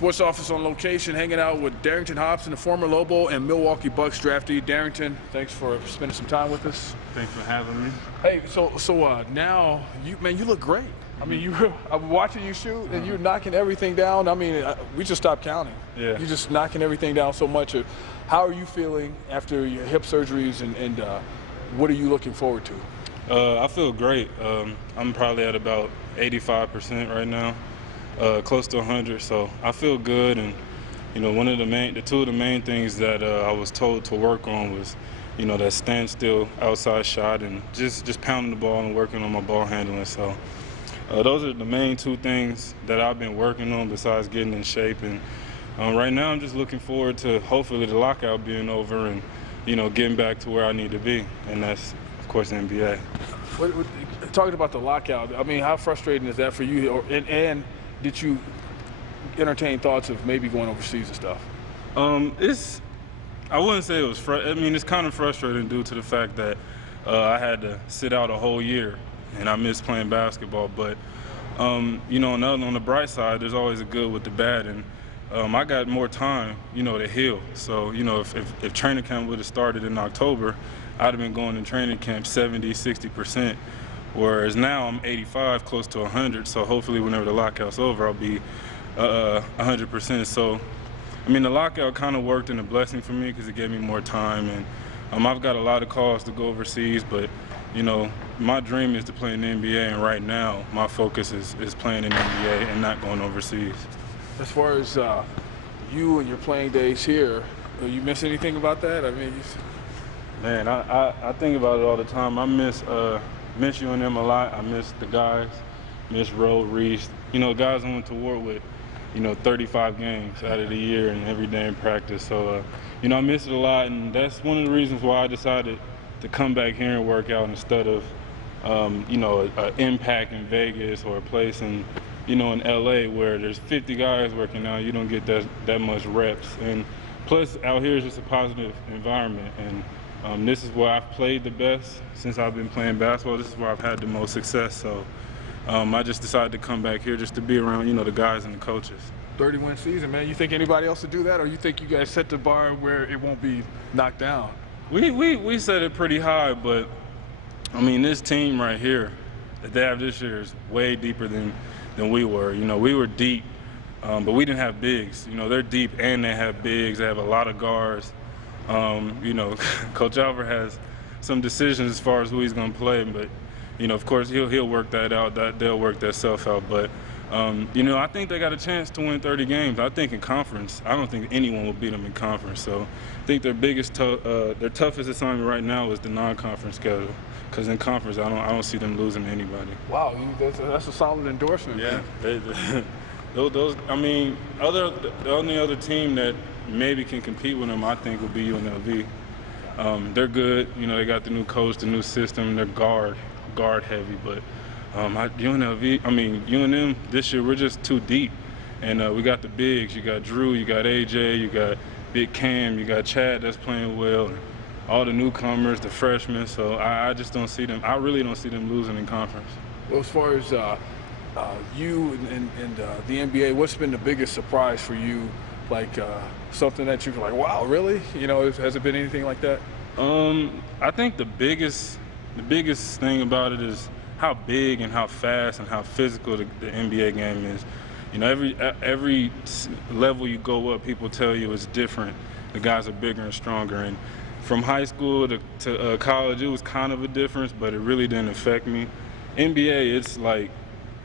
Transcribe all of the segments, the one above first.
Sports Office on location, hanging out with Darington Hobson, the former Lobo and Milwaukee Bucks draftee. Darington, thanks for spending some time with us. Thanks for having me. Hey, so now you look great. I mean, I'm watching you shoot, and you're knocking everything down. I mean, we just stopped counting. Yeah. You're just knocking everything down so much. How are you feeling after your hip surgeries, and what are you looking forward to? I feel great. I'm probably at about 85% right now, close to 100. So I feel good, and you know, two of the main things that I was told to work on was, you know, that standstill outside shot and just pounding the ball and working on my ball handling. So those are the main two things that I've been working on besides getting in shape. And right now I'm just looking forward to hopefully the lockout being over and, you know, getting back to where I need to be, and that's, of course, the NBA. Talking about the lockout, I mean, how frustrating is that for you? And did you entertain thoughts of maybe going overseas and stuff? I wouldn't say it was I mean, it's kind of frustrating due to the fact that I had to sit out a whole year and I missed playing basketball. But, you know, on the bright side, there's always a good with the bad. And I got more time, you know, to heal. So, you know, if training camp would have started in October, I'd have been going to training camp 70, 60%. Whereas now I'm 85, close to 100. So hopefully whenever the lockout's over, I'll be 100%. So, I mean, the lockout kind of worked in a blessing for me because it gave me more time. And I've got a lot of calls to go overseas, but, you know, my dream is to play in the NBA. And right now, my focus is playing in the NBA and not going overseas. As far as you and your playing days here, you miss anything about that? I mean, man, I think about it all the time. I miss UNM a lot. I miss the guys, miss Roe, Reese. You know, guys I went to war with, you know, 35 games out of the year and every day in practice. So, you know, I miss it a lot, and that's one of the reasons why I decided to come back here and work out instead of, you know, an Impact in Vegas or a place in, you know, in LA where there's 50 guys working out. You don't get that much reps. And plus, out here is just a positive environment. And this is where I've played the best since I've been playing basketball. This is where I've had the most success. So I just decided to come back here just to be around, you know, the guys and the coaches. 30-win season, man. You think anybody else would do that, or you think you guys set the bar where it won't be knocked down? We set it pretty high, but I mean, this team right here that they have this year is way deeper than we were. You know, we were deep, but we didn't have bigs. You know, they're deep and they have bigs. They have a lot of guards. You know, Coach Alver has some decisions as far as who he's going to play, but you know, of course, he'll work that out. They'll work that stuff out. But you know, I think they got a chance to win 30 games. I think in conference, I don't think anyone will beat them in conference. So I think their their toughest assignment right now is the non-conference schedule. Because in conference, I don't see them losing to anybody. Wow, that's a solid endorsement. Yeah, those. I mean, the only other team that maybe can compete with them, I think, would be UNLV. They're good. You know, they got the new coach, the new system. They're guard heavy, but UNLV, I mean, UNM this year, we're just too deep. And we got the bigs. You got Drew, you got AJ, you got Big Cam, you got Chad that's playing well. All the newcomers, the freshmen, so I just don't see them. I really don't see them losing in conference. Well, as far as you and the NBA, what's been the biggest surprise for you? Like something that you're like, wow, really? You know, has it been anything like that? I think the biggest thing about it is how big and how fast and how physical the NBA game is. You know, every level you go up, people tell you it's different. The guys are bigger and stronger. And from high school to college, it was kind of a difference, but it really didn't affect me. NBA,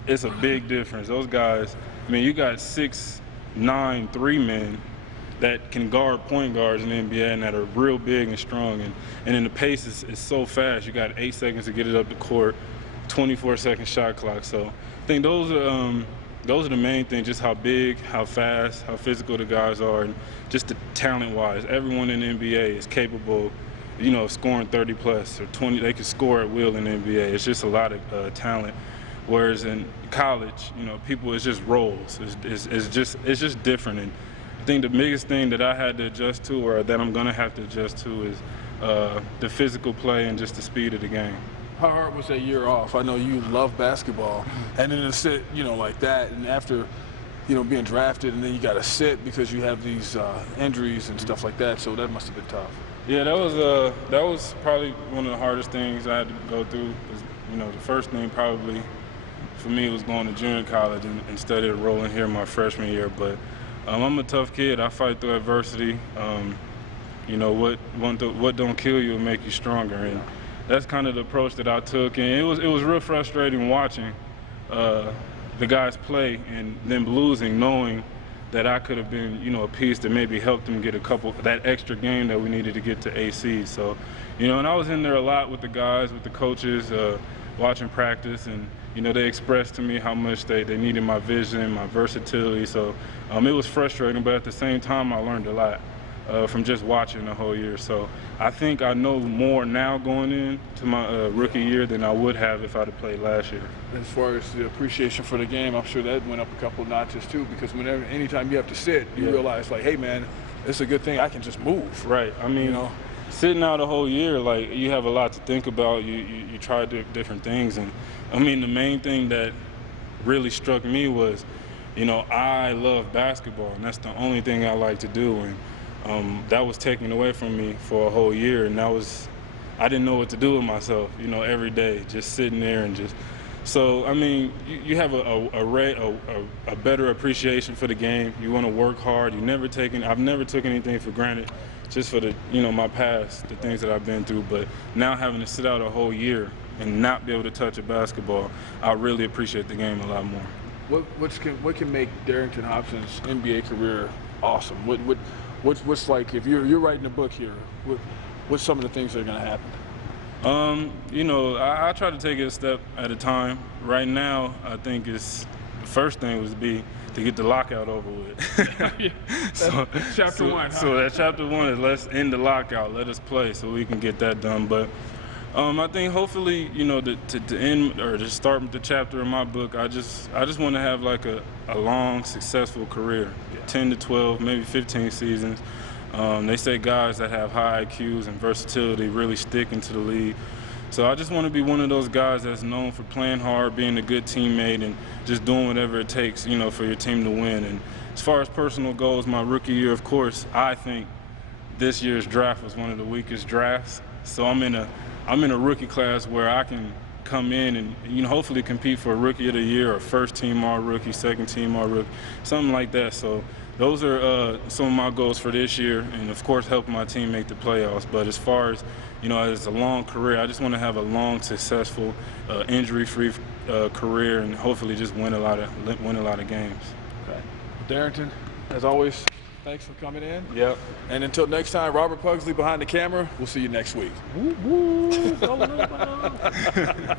it's a big difference. Those guys, I mean, you got 6'9", 3-men that can guard point guards in the NBA and that are real big and strong. And then the pace is so fast. You got 8 seconds to get it up the court, 24-second shot clock. So I think those are the main things, just how big, how fast, how physical the guys are, and just the talent-wise. Everyone in the NBA is capable, you know, of scoring 30-plus or 20. They can score at will in the NBA. It's just a lot of talent. Whereas in college, you know, it's just roles. It's just different. And I think the biggest thing that I had to adjust to, or that I'm going to have to adjust to, is the physical play and just the speed of the game. How hard was that year off? I know you love basketball, and then to sit, you know, like that, and after you know, being drafted and then you got to sit because you have these injuries and stuff like that. So that must have been tough. Yeah, that was probably one of the hardest things I had to go through. 'Cause, you know, the first thing probably for me was going to junior college instead of rolling here my freshman year. But I'm a tough kid. I fight through adversity. You know, what don't kill you will make you stronger, and that's kind of the approach that I took. And it was real frustrating watching the guys play and them losing, knowing that I could have been, you know, a piece that maybe helped them get that extra game that we needed to get to AC. So, you know, and I was in there a lot with the guys, with the coaches, watching practice, and you know, they expressed to me how much they needed my vision, my versatility. So it was frustrating, but at the same time, I learned a lot from just watching the whole year. So I think I know more now going into my rookie year than I would have if I'd have played last year. As far as the appreciation for the game, I'm sure that went up a couple of notches too, because anytime you have to sit, you realize like, hey man, it's a good thing I can just move. Right. I mean, you know, sitting out a whole year, like, you have a lot to think about. You try different things, and I mean, the main thing that really struck me was, you know, I love basketball, and that's the only thing I like to do, and that was taken away from me for a whole year, and I didn't know what to do with myself, you know, every day, just sitting there and just. So I mean, you have a better appreciation for the game. You want to work hard. I've never taken anything for granted, just for my past, the things that I've been through. But now having to sit out a whole year and not be able to touch a basketball, I really appreciate the game a lot more. What can make Darington Hobson's NBA career awesome? What's like, if you're writing a book here, what's some of the things that are going to happen? You know, I try to take it a step at a time. Right now, I think the first thing would be to get the lockout over with. Chapter one. Huh? So that chapter one is let's end the lockout, let us play, so we can get that done. But I think hopefully, you know, to end or to start with the chapter in my book, I just want to have like a long, successful career, 10 to 12, maybe 15 seasons. They say guys that have high IQs and versatility really stick into the league. So I just want to be one of those guys that's known for playing hard, being a good teammate, and just doing whatever it takes, you know, for your team to win. And as far as personal goals, my rookie year, of course, I think this year's draft was one of the weakest drafts. So I'm in a rookie class where I can come in and, you know, hopefully compete for a rookie of the year or first team all rookie, second team all rookie, something like that. So those are some of my goals for this year, and of course helping my team make the playoffs. But as far as, you know, as a long career, I just want to have a long, successful, injury-free career, and hopefully just win a lot of games. Okay. Darington, as always, thanks for coming in. Yep. And until next time, Robert Pugsley behind the camera. We'll see you next week. Woo, woo, go Lobo.